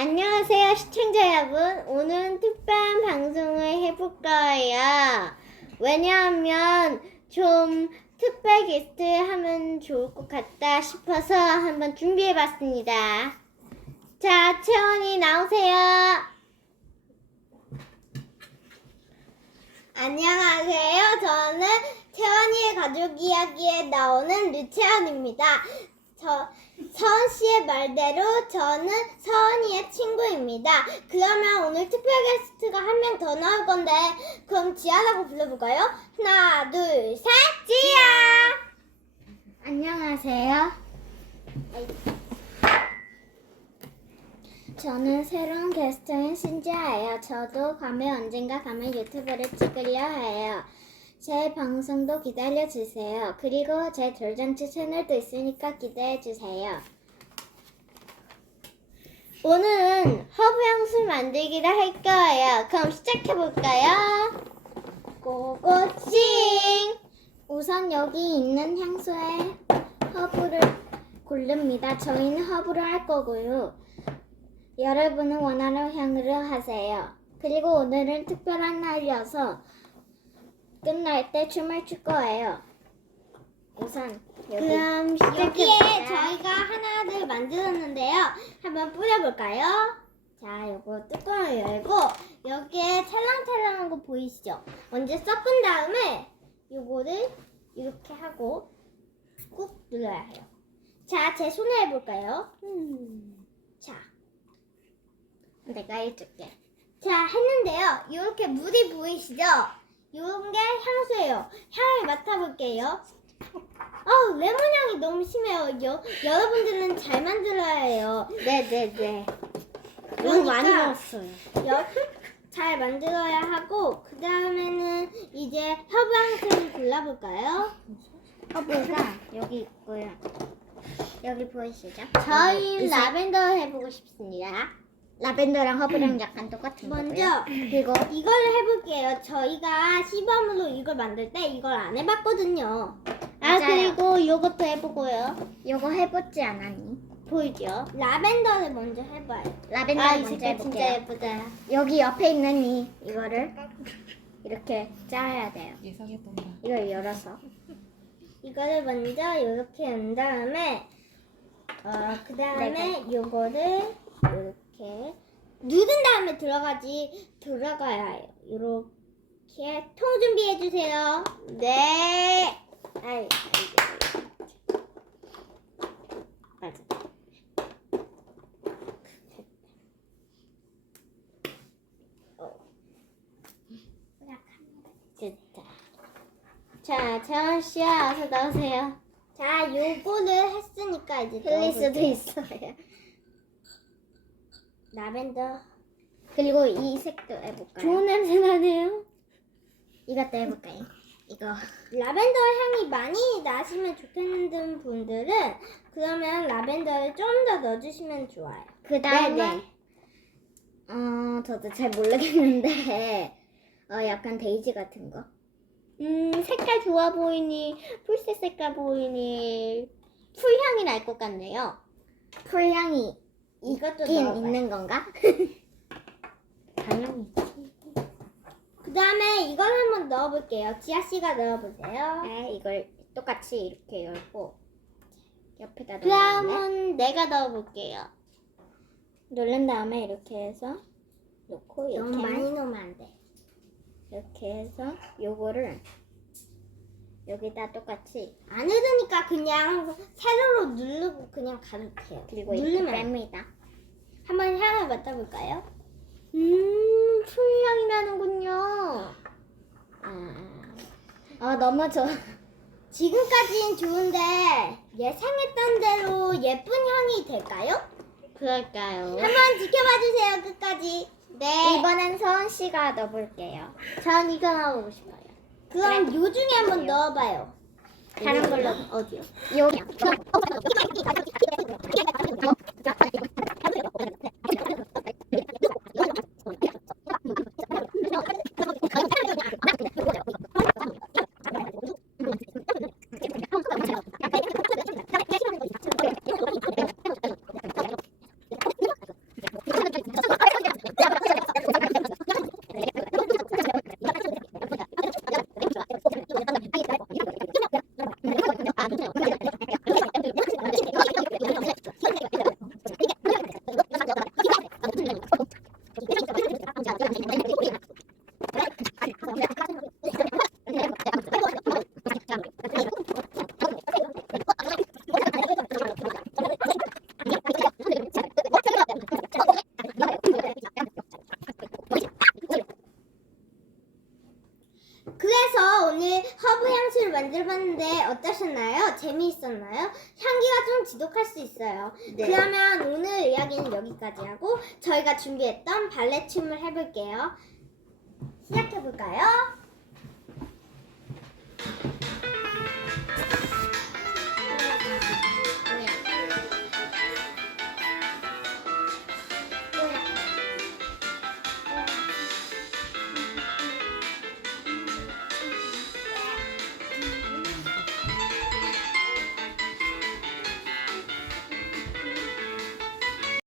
안녕하세요, 시청자 여러분. 오늘은 특별한 방송을 해볼 거예요. 왜냐하면 좀 특별 게스트 하면 좋을 것 같다 싶어서 한번 준비해봤습니다. 자, 채원이 나오세요. 안녕하세요. 저는 채원이의 가족 이야기에 나오는 류채원입니다. 저 서은 씨의 말대로 저는 서은이의 친구입니다. 그러면 오늘 특별 게스트가 한 명 더 나올 건데 그럼 지아라고 불러볼까요? 하나, 둘, 셋, 지아. 안녕하세요. 저는 새로운 게스트인 신지아예요. 저도 밤에 언젠가 가면 유튜브를 찍으려 해요. 제 방송도 기다려 주세요. 그리고 제 돌잔치 채널도 있으니까 기대해 주세요. 오늘은 허브 향수 만들기를 할 거예요. 그럼 시작해 볼까요? 고고싱! 우선 여기 있는 향수에 허브를 고릅니다. 저희는 허브를 할 거고요. 여러분은 원하는 향으로 하세요. 그리고 오늘은 특별한 날이어서 끝날 때 춤을 출 거예요. 우선 여기 그럼 여기에 저희가 하나를 만들었는데요. 한번 뿌려볼까요? 자, 요거 뚜껑을 열고 여기에 찰랑찰랑한 거 보이시죠? 먼저 섞은 다음에 요거를 이렇게 하고 꾹 눌러야 해요. 자, 제 손에 해볼까요? 음, 자, 내가 해줄게. 자, 했는데요. 이렇게 물이 보이시죠? 이런 게 향수예요. 향을 맡아볼게요. 어, 레몬 향이 너무 심해요. 여, 여러분들은 잘 만들어야 해요. 네네네. 너무 많이 그러니까 넣었어요. 잘 만들어야 하고 그 다음에는 이제 허브향수를 골라볼까요? 허브가 여기 있고요. 여기 보이시죠? 저희 이 색- 라벤더 해보고 싶습니다. 라벤더랑 허브랑 약간 똑같은 먼저 그리고 이걸 해볼게요. 저희가 시범으로 이걸 만들 때 이걸 안 해봤거든요. 아 맞아요. 그리고 요것도 해보고요. 요거 해보지 않았니? 보이죠? 라벤더를 먼저 해봐요. 라벤더 아, 이 먼저 색깔 진짜 해볼게요. 예쁘다. 여기 옆에 있는 이 이거를 이렇게 짜야 돼요. 예상했던 거. 이걸 열어서 이거를 먼저 이렇게 연 다음에 어, 그 다음에 네. 요거를 이렇게 누른 다음에 들어가지 들어가야 해요. 이렇게 통 준비해 주세요. 네. 아이, 맞아. 됐다. 자, 재원 씨야, 어서 나오세요. 자, 요거를 했으니까 이제 흘릴 수도. 있어요. 라벤더. 그리고 이 색도 해볼까요? 좋은 냄새 나네요. 이것도 해볼까요? 이거. 라벤더 향이 많이 나시면 좋겠는 분들은 그러면 라벤더를 좀 더 넣어주시면 좋아요. 그 다음에 네, 어 저도 잘 모르겠는데 어 약간 데이지 같은 거. 음 색깔 좋아 보이니 풀색 색깔 보이니 풀향이 날 것 같네요. 풀향이 이것도 있긴 넣어봐요. 있는 건가? 당연히. 그 다음에 이걸 한번 넣어볼게요. 지아 씨가 넣어보세요. 네, 이걸 똑같이 이렇게 열고 옆에다 그 다음은 내가 넣어볼게요. 누른 다음에 이렇게 해서 놓고 이렇게 너무 많이 넣으면 안 돼. 이렇게 해서 요거를 여기다 똑같이 안 흐르니까 그냥 세로로 누르고 그냥 가도 돼요. 그리고 이렇게 누르면. 뺍니다. 한번 향을 맡아볼까요? 음, 풀향이 나는군요. 아, 아 너무 좋아. 지금까지는 좋은데 예상했던 대로 예쁜 향이 될까요? 그럴까요? 한번 지켜봐 주세요 끝까지. 네. 이번엔 서은 씨가 넣어볼게요. 전 이거 넣어보고 싶어요. 그럼 요 중에 한번? 넣어봐요. 다른 걸로 어디요? 여기. 향이 있었나요? 향기와 참 지독할 수 있어요. 네. 그러면 오늘 이야기는 여기까지 하고 저희가 준비했던 발레 춤을 해볼게요. 시작해볼까요?